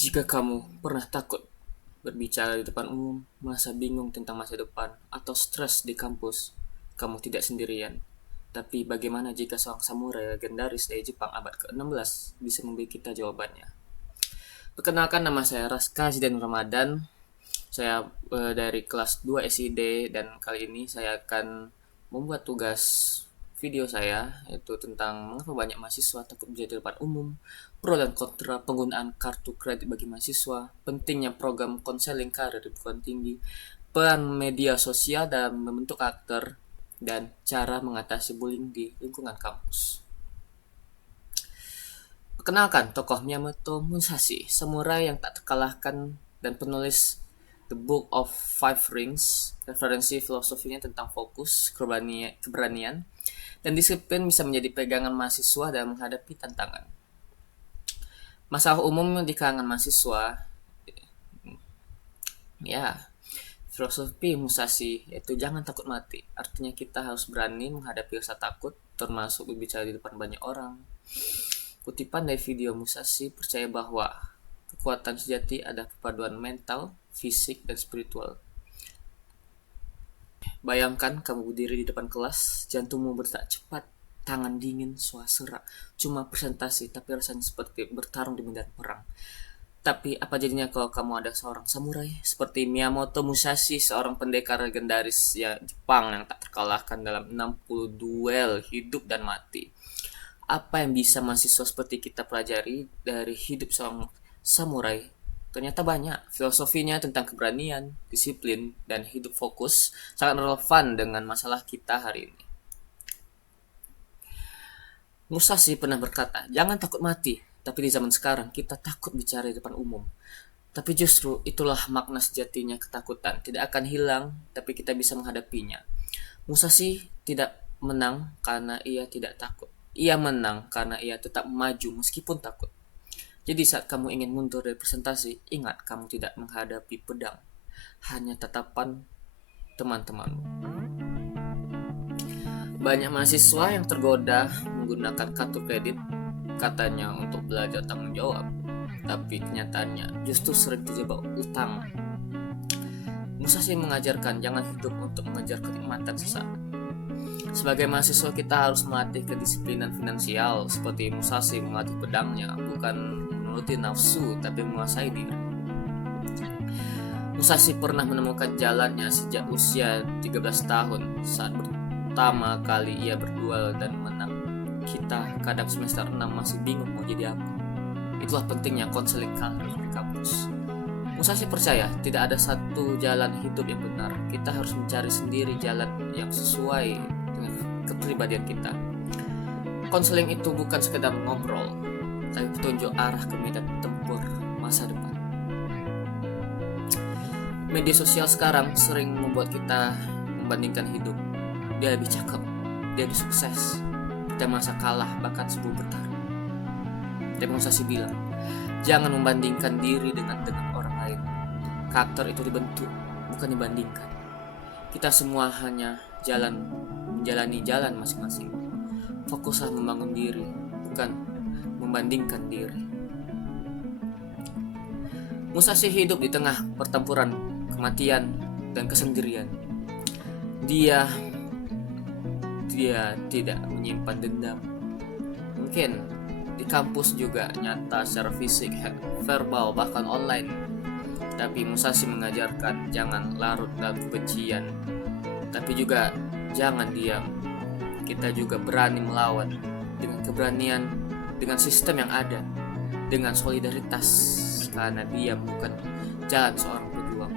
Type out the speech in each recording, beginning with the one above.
Jika kamu pernah takut berbicara di depan umum, merasa bingung tentang masa depan, atau stres di kampus, kamu tidak sendirian. Tapi bagaimana jika seorang samurai legendaris dari Jepang abad ke-16 bisa memberi kita jawabannya? Perkenalkan, nama saya Raska Zidane Ramadan. Saya dari kelas 2 SID dan kali ini saya akan membuat tugas video saya yaitu tentang mengapa banyak mahasiswa takut menjadi depan umum, pro dan kontra penggunaan kartu kredit bagi mahasiswa, pentingnya program konseling karir di perguruan tinggi, peran media sosial dalam membentuk karakter, dan cara mengatasi bullying di lingkungan kampus. Perkenalkan, tokoh Miyamoto Musashi, samurai yang tak terkalahkan dan penulis The Book of Five Rings. Referensi filosofinya tentang fokus, keberanian, dan disiplin bisa menjadi pegangan mahasiswa dalam menghadapi tantangan. Masalah umum di kalangan mahasiswa, ya, filosofi Musashi yaitu jangan takut mati. Artinya kita harus berani menghadapi rasa takut, termasuk berbicara di depan banyak orang. Kutipan dari video Musashi percaya bahwa kekuatan sejati adalah perpaduan mental, fisik, dan spiritual. Bayangkan kamu berdiri di depan kelas, jantungmu berdetak cepat, tangan dingin, suara serak. Cuma presentasi, tapi rasanya seperti bertarung di medan perang. Tapi apa jadinya kalau kamu ada seorang samurai seperti Miyamoto Musashi, seorang pendekar legendaris ya Jepang yang tak terkalahkan dalam 60 duel hidup dan mati? Apa yang bisa mahasiswa seperti kita pelajari dari hidup seorang samurai? Ternyata banyak. Filosofinya tentang keberanian, disiplin, dan hidup fokus sangat relevan dengan masalah kita hari ini. Musashi pernah berkata, jangan takut mati. Tapi di zaman sekarang kita takut bicara di depan umum. Tapi justru itulah makna sejatinya ketakutan. Tidak akan hilang, tapi kita bisa menghadapinya. Musashi tidak menang karena ia tidak takut. Ia menang karena ia tetap maju meskipun takut. Jadi saat kamu ingin mundur dari presentasi, ingat kamu tidak menghadapi pedang. Hanya tatapan teman-teman. Banyak mahasiswa yang tergoda menggunakan kartu kredit katanya untuk belajar tanggung jawab, tapi kenyataannya justru sering terjebak utang. Musashi mengajarkan jangan hidup untuk mengejar kenikmatan sesaat. Sebagai mahasiswa kita harus melatih kedisiplinan finansial seperti Musashi melatih pedangnya, bukan menuruti nafsu tapi menguasai diri. Musashi pernah menemukan jalannya sejak usia 13 tahun saat pertama kali ia berduel dan menang. Kita kadang semester 6 masih bingung mau jadi apa. Itulah pentingnya konseling karir di kampus. Musashi percaya tidak ada satu jalan hidup yang benar. Kita harus mencari sendiri jalan yang sesuai dengan kepribadian kita. Konseling itu bukan sekedar ngobrol, tapi petunjuk arah ke medan tempur masa depan. Media sosial sekarang sering membuat kita membandingkan hidup. Dia lebih cakep, dia lebih sukses. Kita merasa kalah bahkan sebelum bertarung. Tapi Musashi bilang, jangan membandingkan diri dengan orang lain. Karakter itu dibentuk, bukan dibandingkan. Kita semua hanya menjalani jalan masing-masing. Fokuslah membangun diri, bukan membandingkan diri. Musashi hidup di tengah pertempuran, kematian, dan kesendirian. Dia tidak menyimpan dendam. Mungkin di kampus juga nyata secara fisik, verbal, bahkan online. Tapi Musashi mengajarkan jangan larut dalam kebencian, tapi juga jangan diam. Kita juga berani melawan dengan keberanian, dengan sistem yang ada, dengan solidaritas, karena diam bukan jalan seorang pejuang.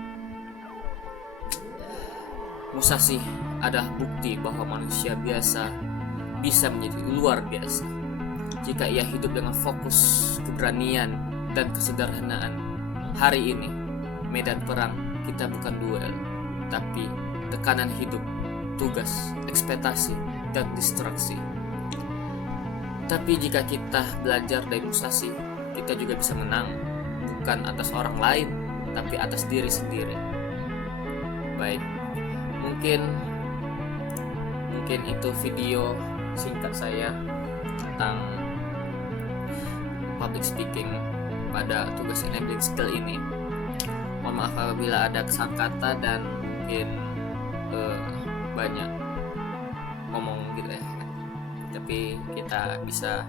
Musashi adalah bukti bahwa manusia biasa bisa menjadi luar biasa jika ia hidup dengan fokus, keberanian, dan kesederhanaan. Hari ini, medan perang kita bukan duel, tapi tekanan hidup, tugas, ekspektasi, dan distraksi. Tapi jika kita belajar dari Musashi, kita juga bisa menang, bukan atas orang lain, tapi atas diri sendiri. Baik, mungkin itu video singkat saya tentang public speaking. pada tugas enabling skill ini. Mohon maaf apabila ada kesalahan kata dan mungkin banyak ngomong gitu ya, tapi kita bisa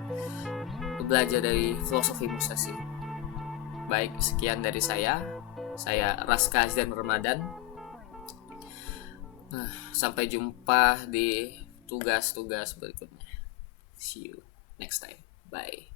belajar dari filosofi musasi. Baik, sekian dari saya Raska dan Ramadan. Sampai jumpa di tugas-tugas berikutnya. See you next time. Bye.